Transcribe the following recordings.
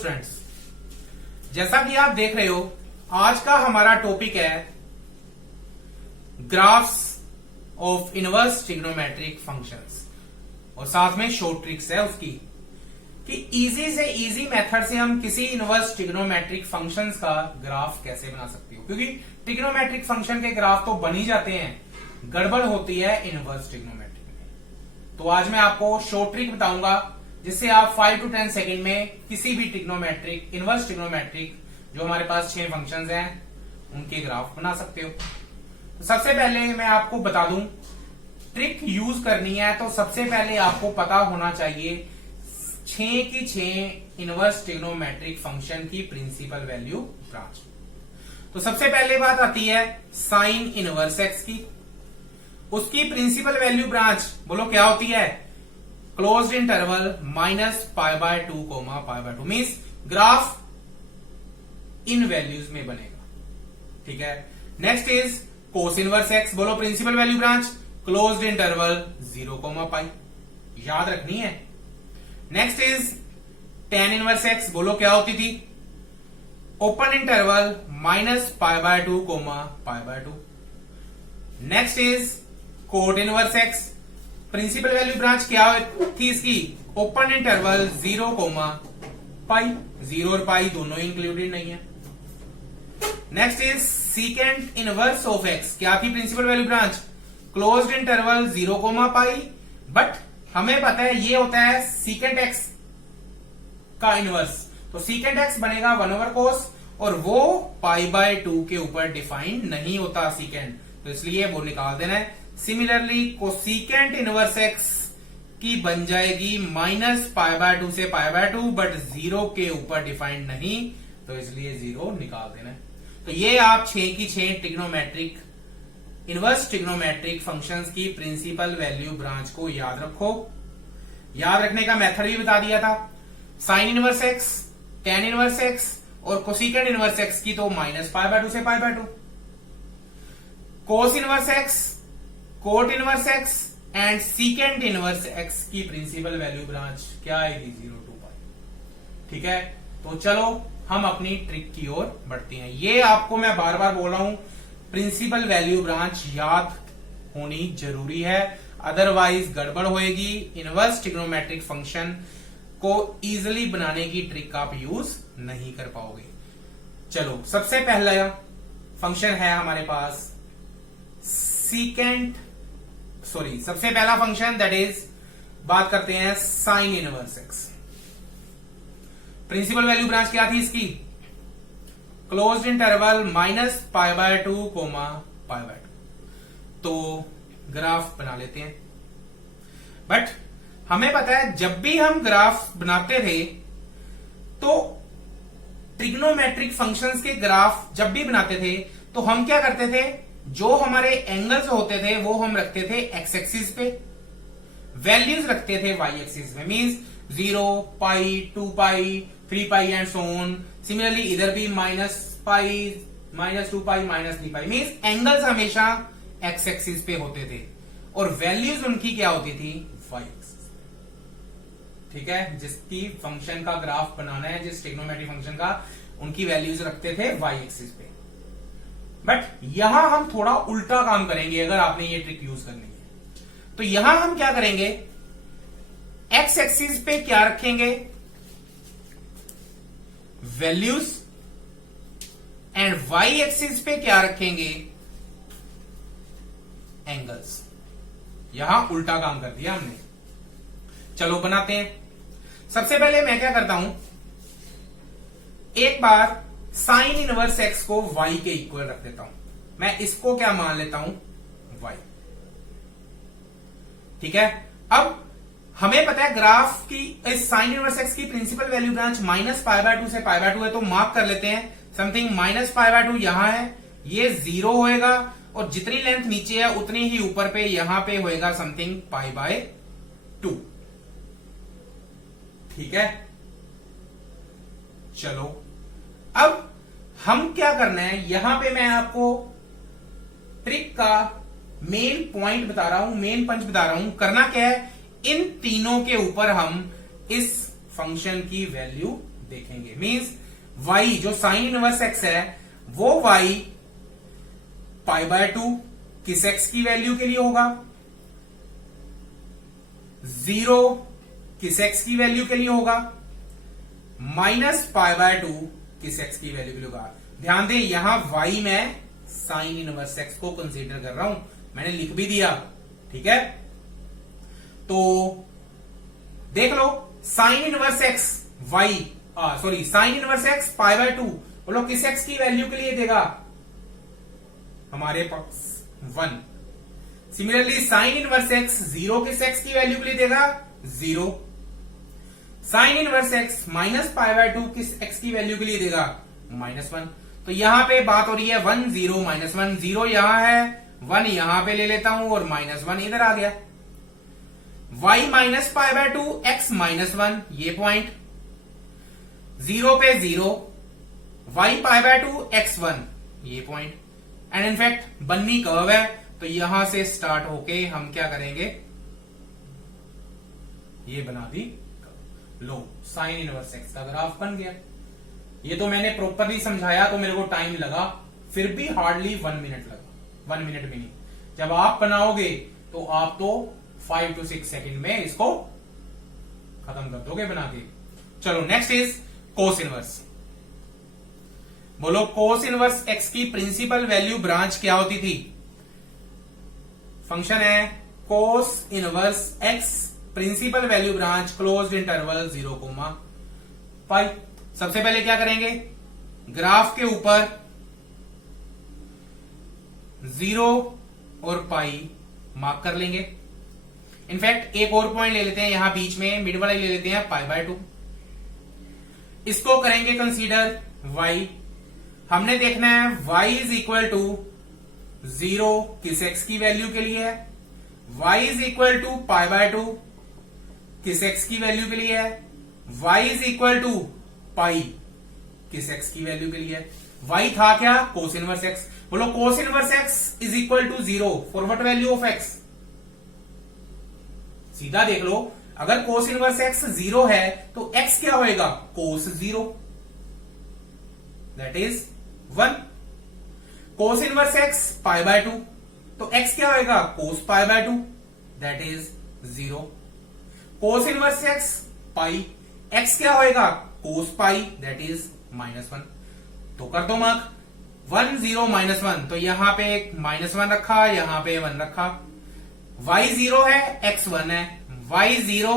Students, जैसा कि आप देख रहे हो आज का हमारा टॉपिक है graphs of inverse trigonometric functions और साथ में शॉर्ट ट्रिक्स है उसकी कि इजी से इजी मेथड से हम किसी इनवर्स ट्रिग्नोमेट्रिक फंक्शंस का ग्राफ कैसे बना सकते हो, क्योंकि ट्रिग्नोमेट्रिक फंक्शन के ग्राफ तो बन ही जाते हैं, गड़बड़ होती है इनवर्स ट्रिग्नोमेट्रिक में। तो आज मैं आपको शॉर्ट ट्रिक बताऊंगा जिससे आप 5 to 10 सेकेंड में किसी भी ट्रिग्नोमेट्रिक इनवर्स ट्रिग्नोमेट्रिक जो हमारे पास 6 फंक्शंस हैं उनके ग्राफ बना सकते हो। तो सबसे पहले मैं आपको बता दूं, ट्रिक यूज करनी है तो सबसे पहले आपको पता होना चाहिए 6 की 6 इनवर्स ट्रिग्नोमेट्रिक फंक्शन की प्रिंसिपल वैल्यू ब्रांच। तो सबसे पहले बात आती है साइन इनवर्स एक्स की, उसकी प्रिंसिपल वैल्यू ब्रांच बोलो क्या होती है, क्लोज्ड इंटरवल -π/2 π/2 मीन्स ग्राफ इन वैल्यूज में बनेगा। ठीक है। Next is cos inverse x, बोलो principal value branch closed interval 0, याद रखनी है। Next is tan inverse x, बोलो क्या होती थी, open interval -π/2 π/2। Next is cot inverse x, principal value branch क्या थी इसकी, ओपन इंटरवल 0, π, 0 और π दोनों इंक्लूडेड नहीं है। Next is secant inverse of x, क्या थी principal value branch, closed interval 0, π, but हमें पता है ये होता है सीकेंट एक्स का इनवर्स, तो सीकेंट एक्स बनेगा 1/cos और वो π/2 के ऊपर डिफाइंड नहीं होता सीकेंट, तो इसलिए वो निकाल देना है। सिमिलरली कोसीकेंट इनवर्स एक्स की बन जाएगी -π/2 से π/2 बट 0 के ऊपर डिफाइंड नहीं, तो इसलिए 0 निकाल देना है। तो ये आप 6 की 6 ट्रिग्नोमेट्रिक इनवर्स ट्रिग्नोमेट्रिक फंक्शंस की प्रिंसिपल वैल्यू ब्रांच को याद रखो। याद रखने का मेथड भी बता दिया था, sine inverse x, tan inverse x और कोसीकेंट इनवर्स एक्स की तो -π/2 से π/2, cos inverse x, cot inverse x and secant inverse x की प्रिंसिपल वैल्यू ब्रांच क्या आएगी 0 to π। ठीक है। तो चलो हम अपनी ट्रिक की ओर बढ़ते हैं। ये आपको मैं बार बार बोल रहा हूं, प्रिंसिपल वैल्यू ब्रांच याद होनी जरूरी है, अदरवाइज गड़बड़ होएगी। इनवर्स ट्रिग्नोमेट्रिक फंक्शन को इजिली बनाने की ट्रिक आप यूज नहीं कर पाओगे। चलो सबसे पहला फंक्शन है हमारे पास सबसे पहला फंक्शन दैट इज बात करते हैं sine inverse x. Principal value branch क्या थी इसकी, क्लोज्ड इंटरवल -π/2 π/2। तो ग्राफ बना लेते हैं, बट हमें पता है जब भी हम ग्राफ बनाते थे तो ट्रिग्नोमेट्रिक फंक्शंस के ग्राफ जब भी बनाते थे तो हम क्या करते थे, जो हमारे एंगल्स होते थे वो हम रखते थे एक्स एक्सिस पे, वैल्यूज रखते थे वाई एक्सिस में, means 0, π, 2π, 3π and so on. Similarly इधर भी -π, -2π, -3π, मींस एंगल्स हमेशा एक्स एक्सिस पे होते थे और वैल्यूज उनकी क्या होती थी, वाई एक्सिस। ठीक है। जिसकी फंक्शन का ग्राफ बनाना है, जिस ट्रिग्नोमेट्रिक फंक्शन का, उनकी वैल्यूज रखते थे वाई एक्सिस पे। बट यहां हम थोड़ा उल्टा काम करेंगे अगर आपने ये ट्रिक यूज करनी है। तो यहां हम क्या करेंगे, एक्स एक्सिस पे क्या रखेंगे, वैल्यूज, एंड वाई एक्सिस पे क्या रखेंगे, एंगल्स। यहां उल्टा काम कर दिया हमने। चलो बनाते हैं। सबसे पहले मैं क्या करता हूं, एक बार साइन इनवर्स एक्स को y के इक्वल रख देता हूं, मैं इसको क्या मान लेता हूं, y। ठीक है। अब हमें पता है ग्राफ की इस साइन इनवर्स एक्स की प्रिंसिपल वैल्यू ब्रांच -π/2 से π/2 है, तो मार्क कर लेते हैं समथिंग -π/2 यहां है, ये 0 होएगा और जितनी लेंथ नीचे है उतनी ही ऊपर पे यहां पे होएगा समथिंग π/2। ठीक है। चलो अब हम क्या करना है, यहां पे मैं आपको ट्रिक का मेन पॉइंट बता रहा हूं, मेन पंच बता रहा हूं। करना क्या है, इन तीनों के ऊपर हम इस फंक्शन की वैल्यू देखेंगे। मींस y जो साइन इनवर्स x है वो y π/2 किस x की वैल्यू के लिए होगा, 0 किस x की वैल्यू के लिए होगा, -π/2 किस x की वैल्यू के लिए होगा। ध्यान दें यहां y में साइन इनवर्स x को कंसीडर कर रहा हूं, मैंने लिख भी दिया, ठीक है। तो देख लो sine inverse x sine inverse x π/2 बोलो किस x की वैल्यू के लिए देगा, हमारे पास 1। सिमिलरली साइन इनवर्स x 0 किस x की वैल्यू के लिए देगा, 0। साइन इनवर्स x -π/2 किस x की वैल्यू के लिए देगा, -1। तो यहां पे बात हो रही है 1 0 -1, 0 यहां है, 1 यहां पे ले लेता हूं और -1 इधर आ गया। y -π/2 x -1 ये पॉइंट, 0 पे 0, y π/2 x1 ये point. And in fact Banni curve है तो यहां से स्टार्ट होके हम क्या करेंगे, ये बना दी लो साइन इनवर्स x का ग्राफ बन गया। ये तो मैंने प्रॉपरली समझाया तो मेरे को टाइम लगा, फिर भी हार्डली 1 मिनट लगा, 1 मिनट भी नहीं। जब आप बनाओगे तो आप तो 5 to 6 सेकंड में इसको खत्म कर दोगे बना के। चलो नेक्स्ट इज कोस इनवर्स। बोलो कोस इनवर्स x की प्रिंसिपल वैल्यू ब्रांच क्या होती थी, फंक्शन है cos inverse x principal value branch closed interval 0, π। सबसे पहले क्या करेंगे, ग्राफ के ऊपर 0 और π मार्क कर लेंगे। इनफैक्ट एक और पॉइंट ले लेते हैं यहां बीच में, मिड वाला ले लेते हैं π/2। इसको करेंगे कंसीडर y। हमने देखना है y इज इक्वल टू 0 किस x की वैल्यू के लिए है, y इज इक्वल टू π/2 किस x की वैल्यू के लिए है, y इज इक्वल टू π किस x की वैल्यू के लिए है। y था क्या, कोस इनवर्स x। बोलो cos inverse x is equal to 0 for what value of x। सीधा देख लो, अगर कोस इनवर्स x 0 है तो x क्या होएगा, cos 0 that is 1। Cos inverse x π/2 तो x क्या होएगा, cos π/2 that is 0। Cos inverse x π, x क्या होएगा, कोस π दैट इज -1। तो कर दो मार्क, 1 0 -1, तो यहां पे एक -1 रखा, यहां पे 1 रखा। y 0 है, x 1 है, y 0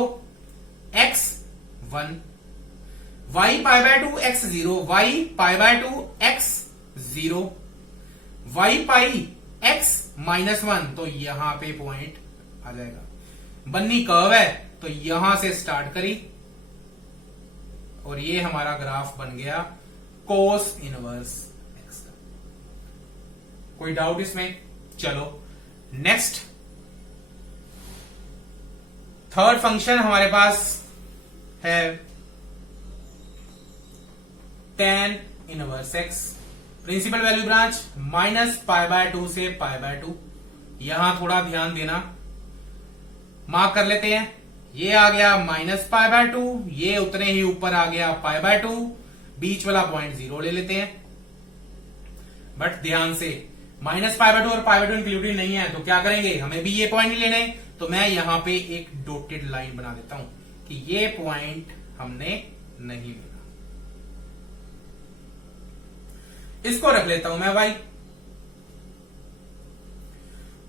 x 1, y π/2 x 0, y π/2 x 0, y π x -1, तो यहां पे पॉइंट आ जाएगा। बन्नी कर्व है तो यहां से स्टार्ट करी और ये हमारा ग्राफ बन गया कोस इनवर्स x का। कोई डाउट इसमें? चलो नेक्स्ट थर्ड फंक्शन हमारे पास है tan inverse x principal value branch -π/2 से π/2। यहां थोड़ा ध्यान देना, मार्क कर लेते हैं। ये आ गया -π/2, ये उतने ही ऊपर आ गया π/2, बीच वाला पॉइंट 0 ले लेते हैं। बट ध्यान से -π/2 और π/2 इंक्लूडेड नहीं है तो क्या करेंगे, हमें भी ये पॉइंट ही लेने। तो मैं यहां पे एक डॉटेड लाइन बना देता हूं कि ये पॉइंट हमने नहीं लेना। इसको रख लेता हूं मैं y।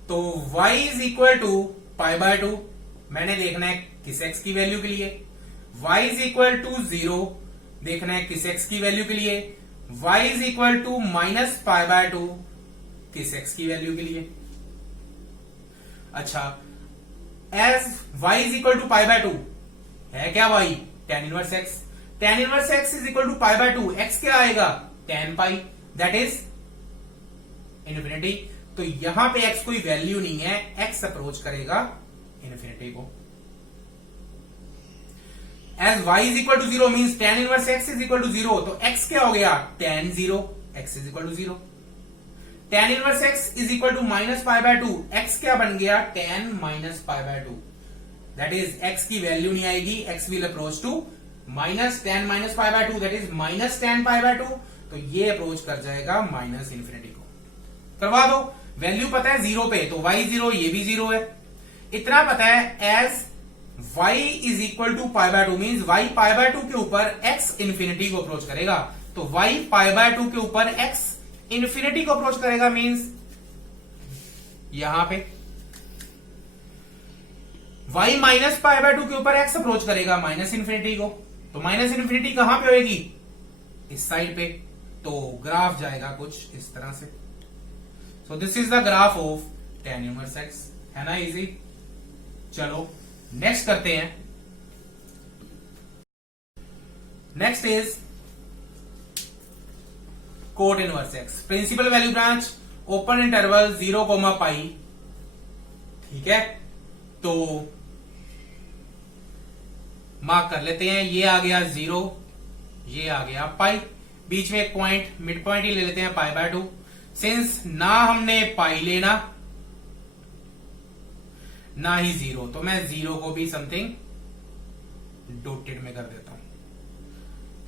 तो y इज इक्वल टू π/2, मैंने देखना है किस x की वैल्यू के लिए। y इज इक्वल टू 0 देखना है किस x की वैल्यू के लिए। y इज इक्वल टू -π/2 किस x की वैल्यू के लिए। अच्छा, as y is equal to π/2 है क्या y, tan inverse x। tan inverse x is equal to π/2, x क्या आएगा, tan π दैट इज इन्फिनिटी। तो यहां पे x कोई वैल्यू नहीं है, x अप्रोच करेगा इन्फिनिटी को। As y is equal to 0 means tan inverse x is equal to 0, तो x क्या हो गया, tan 0, x is equal to 0। tan inverse x is equal to -π/2, x क्या बन गया, tan -π/2 दैट इज x की वैल्यू नहीं आएगी, x will approach to -10 - π/2 that is -10 π/2, तो ये अप्रोच कर जाएगा माइनस इन्फिनिटी को। करवा दो। वैल्यू पता है 0 पे, तो y 0, ये भी 0 है। इतना पता है as y is equal to π/2 means y π/2 के ऊपर x इन्फिनिटी को अप्रोच करेगा, तो y π/2 के ऊपर x इन्फिनिटी को अप्रोच करेगा मीन्स यहां पे y माइनस π/2 के ऊपर x अप्रोच करेगा माइनस इन्फिनिटी को, तो माइनस इन्फिनिटी कहां पे होएगी? इस साइड पे, तो ग्राफ जाएगा कुछ इस तरह से। So this is the graph of tan inverse x, है ना इजी। चलो नेक्स्ट करते हैं। Next is cot inverse x, principal value branch, open interval 0, π, ठीक है। तो मार्क कर लेते हैं, ये आ गया 0, ये आ गया पाई, बीच में एक पॉइंट, मिड पॉइंट ही ले लेते हैं π/2। सिंस ना हमने पाई लेना ना ही 0, तो मैं 0 को भी समथिंग डॉटेड में कर देता हूं,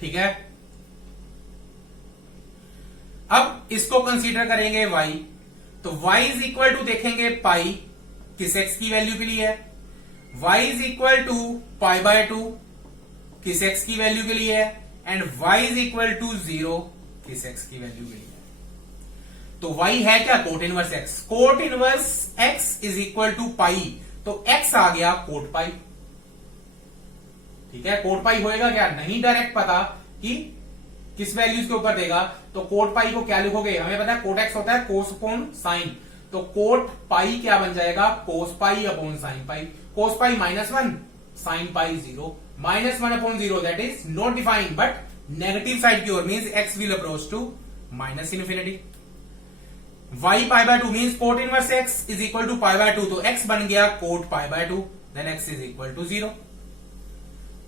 ठीक है। अब इसको कंसीडर करेंगे y, तो y इज इक्वल टू देखेंगे पाई, किस x की वैल्यू के लिए है, y इज इक्वल टू π/2 किस x की वैल्यू के लिए है, and y is equal to 0 किस x की वैल्यू के लिए है। तो y है क्या? Cot inverse x। Cot inverse x is equal to pi, तो x आ गया कोट पाई, ठीक है। कोट पाई होएगा क्या? नहीं डायरेक्ट पता कि किस वैल्यूज के ऊपर देगा, तो कोट पाई को क्या लिखोगे? हमें पता है कोट x होता है कोस अपॉन साइन, तो कोट पाई क्या बन जाएगा? Cos pi upon sine pi. Cos pi -1, sine pi 0, -1 upon 0 that is not defined but negative side की ओर means x will approach to minus infinity. y π/2 means cot inverse x is equal to π/2, तो x बन गया cot π/2, then x is equal to 0।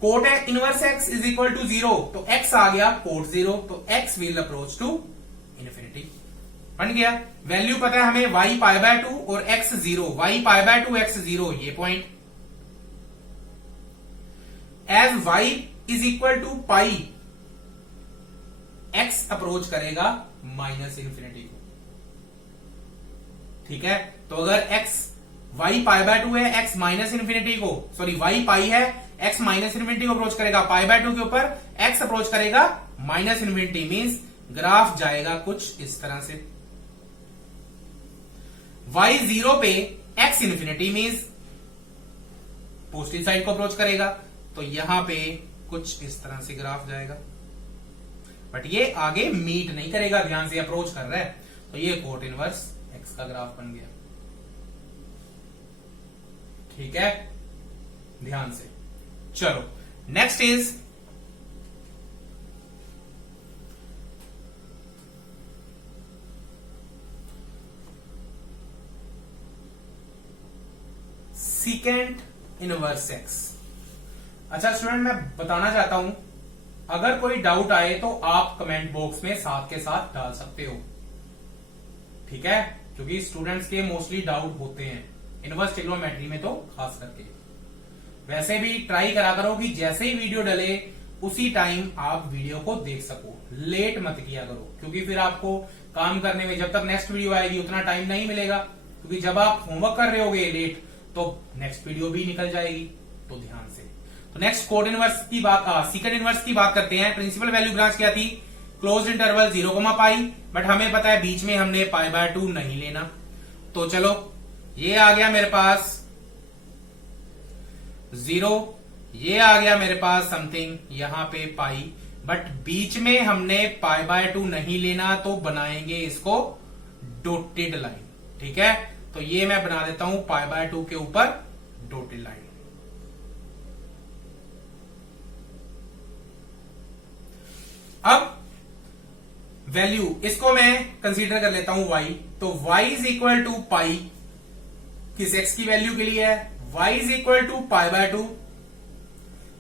Cot inverse x is equal to 0, तो x आ गया cot 0, तो x will approach to infinity, बन गया। Value पता है हमें y π/2 और x 0, y π/2 x 0, ये point. As y is equal to pi, x approach करेगा माइनस इन्फिनिटी को, ठीक है। तो अगर x y π/2 है, x माइनस इन्फिनिटी को, सॉरी y पाई है, x माइनस इन्फिनिटी को अप्रोच करेगा, π/2 के ऊपर x अप्रोच करेगा माइनस इन्फिनिटी, मीन्स ग्राफ जाएगा कुछ इस तरह से। y 0 पे x infinity means positive side को अप्रोच करेगा, तो यहां पे कुछ इस तरह से ग्राफ जाएगा, बट ये आगे मीट नहीं करेगा, ध्यान से अप्रोच कर रहा है, तो ये कोट इनवर्स x का ग्राफ बन गया, ठीक है, ध्यान से। चलो next is secant inverse x। अच्छा स्टूडेंट, मैं बताना चाहता हूं, अगर कोई डाउट आए तो आप कमेंट बॉक्स में साथ के साथ डाल सकते हो, ठीक है, क्योंकि स्टूडेंट्स के मोस्टली डाउट होते हैं इनवर्स ट्रिग्नोमेट्री में, तो खास करके। वैसे भी ट्राई करा करो कि जैसे ही वीडियो डले उसी टाइम आप वीडियो को देख सको, लेट मत किया करो, क्योंकि फिर आपको काम करने में जब तक नेक्स्ट वीडियो आएगी उतना टाइम नहीं मिलेगा, क्योंकि जब आप होमवर्क कर रहे होगे लेट तो नेक्स्ट वीडियो भी निकल जाएगी, तो ध्यान से। तो नेक्स्ट कोट इनवर्स की बात, सीकेंट इनवर्स की बात करते हैं। प्रिंसिपल वैल्यू ब्रांच क्या थी? क्लोज इंटरवल 0, पाई, बट हमें पता है बीच में हमने π/2 नहीं लेना, तो चलो ये आ गया मेरे पास 0, ये आ गया मेरे पास समथिंग यहां पे पाई, बट बीच में हमने π/2 नहीं लेना, तो बनाएंगे इसको डॉटेड लाइन, ठीक है। तो ये मैं बना देता हूं π/2 के ऊपर डॉटेड लाइन। अब वैल्यू इसको मैं कंसीडर कर लेता हूं y, तो y इज इक्वल टू पाई, किस x की वैल्यू के लिए है? y इज इक्वल टू π/2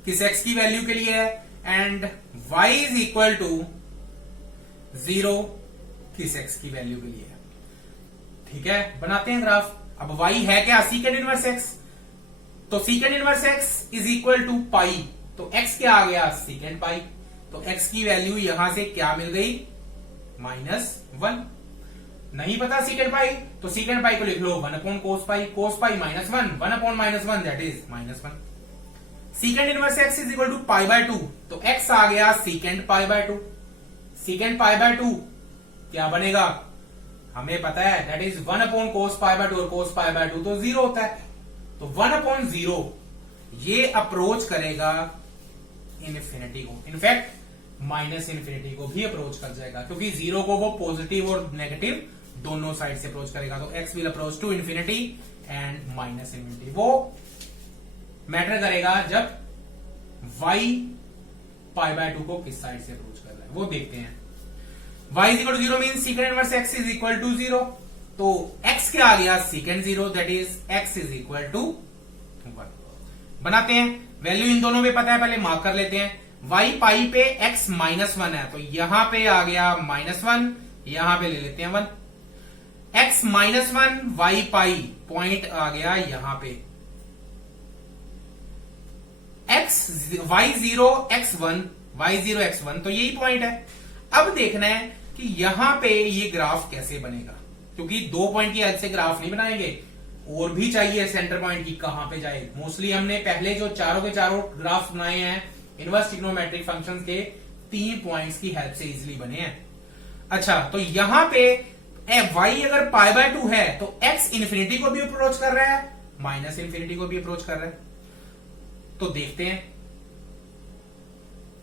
किस x की वैल्यू के लिए है? And y is equal to 0 किस x की वैल्यू के लिए है, ठीक है। बनाते हैं ग्राफ। अब y है क्या? सीकेंट इनवर्स x, तो secant inverse x is equal to pi, तो x क्या आ गया सीकेंड पाई, तो x की वैल्यू यहां से क्या मिल गई -1। नहीं पता सीकेंड पाई तो सीकेंड पाई को लिख लो 1 cos pi -1, 1 that is -1। Secant inverse x is equal to π/2, तो x आ गया सीकेंड π/2। सीकेंड π/2 क्या बनेगा हमें पता है, दैट इज 1 कोस π/2 और कोस π/2 तो 0 होता है, तो 1/0 ये अप्रोच करेगा इन्फिनिटी को, इनफैक्ट -इन्फिनिटी को भी अप्रोच कर जाएगा, क्योंकि 0 को वो पॉजिटिव और नेगेटिव दोनों साइड से अप्रोच करेगा। तो x will approach to infinity and -infinity. वो मैटर करेगा जब y π/2 को किस साइड से अप्रोच कर रहा है, वो देखते हैं। y is equal to 0 mean secant inverse x is equal to 0, तो x क्या आ गया secant 0, that is x is equal to 1। बनाते हैं, वैल्यू इन दोनों में पता है, पहले मार्क कर लेते हैं। y पाई पे x -1 है, तो यहां पे आ गया -1, यहां पे ले लेते हैं 1। x -1 y पाई पॉइंट आ गया यहां पे, y0 x1 तो यही पॉइंट है। अब देखना है कि यहां पे ये ग्राफ कैसे बनेगा, क्योंकि 2 पॉइंट की हेल्प से ग्राफ नहीं बनाएंगे, और भी चाहिए सेंटर पॉइंट की कहां पे जाए। मोस्टली हमने पहले जो चारों के चारों ग्राफ बनाए हैं इनवर्स ट्रिग्नोमेट्रिक फंक्शंस के, 3 पॉइंट्स की हेल्प से इजीली बने हैं। अच्छा, तो यहां पे y अगर π/2 है तो x इन्फिनिटी को भी अप्रोच कर रहा है, -इन्फिनिटी को भी अप्रोच कर रहा है। तो देखते हैं,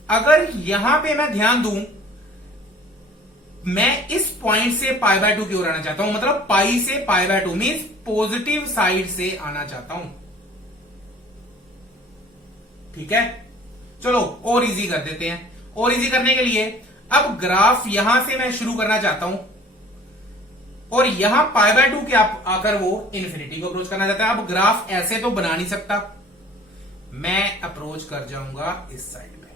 अगर यहां पे मैं ध्यान दूं, मैं इस पॉइंट से π/2 की ओर आना चाहता हूं, मतलब पाई से π/2 मींस पॉजिटिव साइड से आना चाहता हूं। ठीक है, चलो और इजी कर देते हैं। और इजी करने के लिए अब ग्राफ यहां से मैं शुरू करना चाहता हूं, और यहां π/2 के आकर वो इन्फिनिटी को अप्रोच करना चाहता है। अब ग्राफ ऐसे तो बना नहीं सकता, मैं अप्रोच कर जाऊंगा इस साइड पे।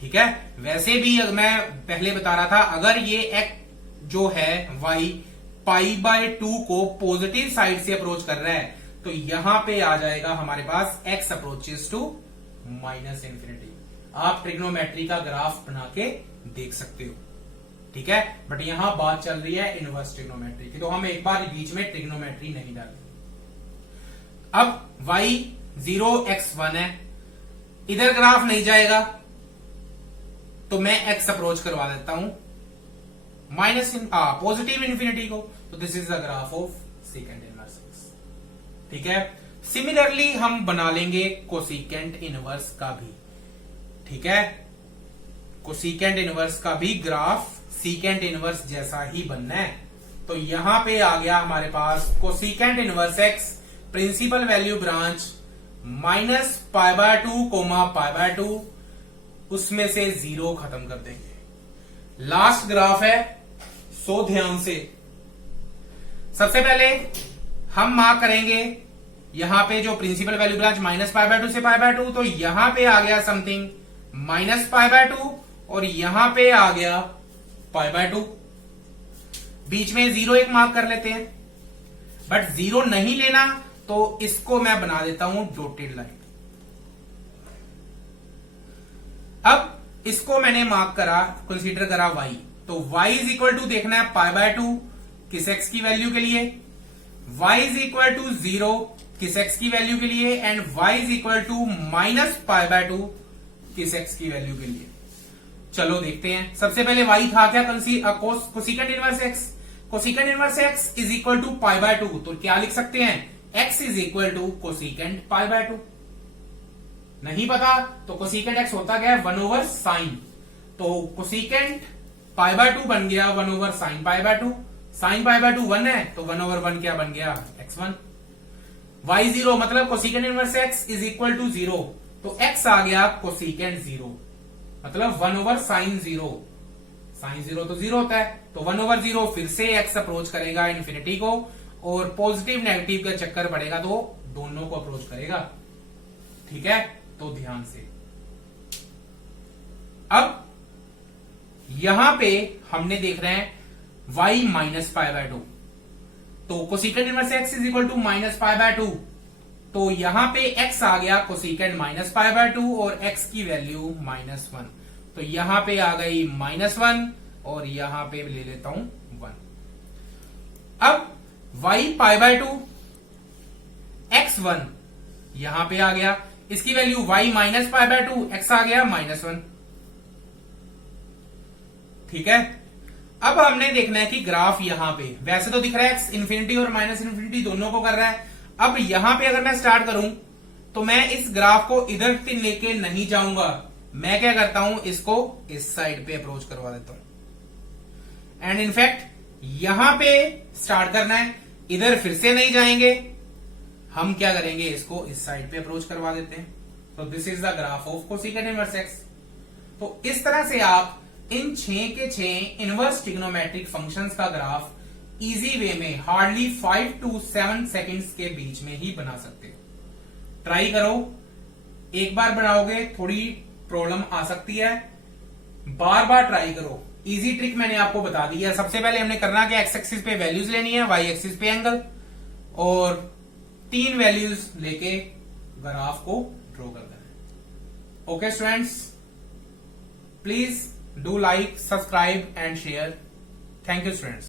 ठीक है, वैसे भी मैं पहले बता रहा था, अगर ये x जो है y π/2 को पॉजिटिव साइड से अप्रोच कर रहा है, तो यहां पे आ जाएगा हमारे पास x अप्रोचेस टू -इन्फिनिटी। आप ट्रिग्नोमेट्री का ग्राफ बना के देख सकते हो। ठीक है, बट यहां बात चल रही है इनवर्स ट्रिग्नोमेट्री की, तो हम एक बार बीच में ट्रिग्नोमेट्री नहीं डालेंगे। अब y0 x1 है, इधर ग्राफ नहीं जाएगा, तो मैं x अप्रोच करवा देता हूं पॉजिटिव इन्फिनिटी को, तो this is the graph of second inverse x। ठीक है, सिमिलरली हम बना लेंगे कोसिकेंट इनवर्स का भी। ठीक है, कोसिकेंट इनवर्स का भी ग्राफ सीकेंट इनवर्स जैसा ही बनना है। तो यहां पे आ गया हमारे पास cosecant inverse x, principal value branch -π/2 π/2, उसमें से 0 खत्म कर देंगे। लास्ट ग्राफ है, सो ध्यान से। सबसे पहले हम मार्क करेंगे यहां पे जो प्रिंसिपल वैल्यू ब्रांच -π/2 से π/2, तो यहां पे आ गया समथिंग -π/2 और यहां पे आ गया π/2। बीच में 0 एक मार्क कर लेते हैं, बट 0 नहीं लेना, तो इसको मैं बना देता हूं डॉटेड लाइन। अब इसको मैंने मार्क करा, कंसीडर करा y, तो y इज इक्वल टू देखना है π/2 किस x की वैल्यू के लिए, y इज इक्वल टू 0 किस x की वैल्यू के लिए, and y is equal to -π/2 किस x की वैल्यू के लिए। चलो देखते हैं। सबसे पहले y था क्या, cosecant inverse x। Cosecant inverse x is equal to π/2, तो क्या लिख सकते हैं, x is equal to cosecant π/2। नहीं पता तो कोसिकेंट x होता क्या है 1/sin, तो कोसिकेंट π/2 बन गया 1/sin π/2। sin π/2 1 है, तो 1/1 क्या बन गया x1। y0 मतलब cosecant inverse x is equal to 0, तो x आ गया कोसिकेंट 0, मतलब 1/sin 0। sin 0 तो 0 होता है, तो 1/0 फिर से x अप्रोच करेगा इन्फिनिटी को, और पॉजिटिव नेगेटिव का चक्कर पड़ेगा तो दोनों को अप्रोच करेगा। ठीक है, तो ध्यान से। अब यहां पे हमने देख रहे हैं y -π/2, तो cosecant inverse x is equal to -π/2, तो यहां पे x आ गया कोसिकेंड -π/2 और x की वैल्यू -1, तो यहां पे आ गई -1 और यहां पे ले लेता हूं 1। अब y π/2 x1 यहां पे आ गया, इसकी वैल्यू y -π/2 x आ गया -1। ठीक है, अब हमने देखना है कि ग्राफ यहां पे वैसे तो दिख रहा है x इंफिनिटी और -इन्फिनिटी दोनों को कर रहा है। अब यहां पे अगर मैं स्टार्ट करूं तो मैं इस ग्राफ को इधर से लेके नहीं जाऊंगा, मैं क्या करता हूं, इसको इस साइड पे अप्रोच करवा देता हूं। एंड इनफैक्ट यहां पे स्टार्ट करना है, इधर फिर से नहीं जाएंगे, हम क्या करेंगे, इसको इस साइड पे अप्रोच करवा देते हैं। तो this is the graph of cosecant inverse x. तो इस तरह से आप इन 6 के 6 इनवर्स ट्रिग्नोमेट्रिक फंक्शंस का ग्राफ इजी वे में हार्डली 5 to 7 सेकंड्स के बीच में ही बना सकते हो। ट्राई करो, एक बार बनाओगे थोड़ी प्रॉब्लम आ सकती है, बार बार ट्राई करो। इजी ट्रिक मैंने आपको बता दी है। सबसे पहले हमने करना कि एक्स एक्सिस पे वैल्यूज लेनी है, वाई एक्सिस पे एंगल, और 3 वैल्यूज लेके ग्राफ को ड्रॉ करना है। Okay students, please do like, subscribe and share. Thank you students.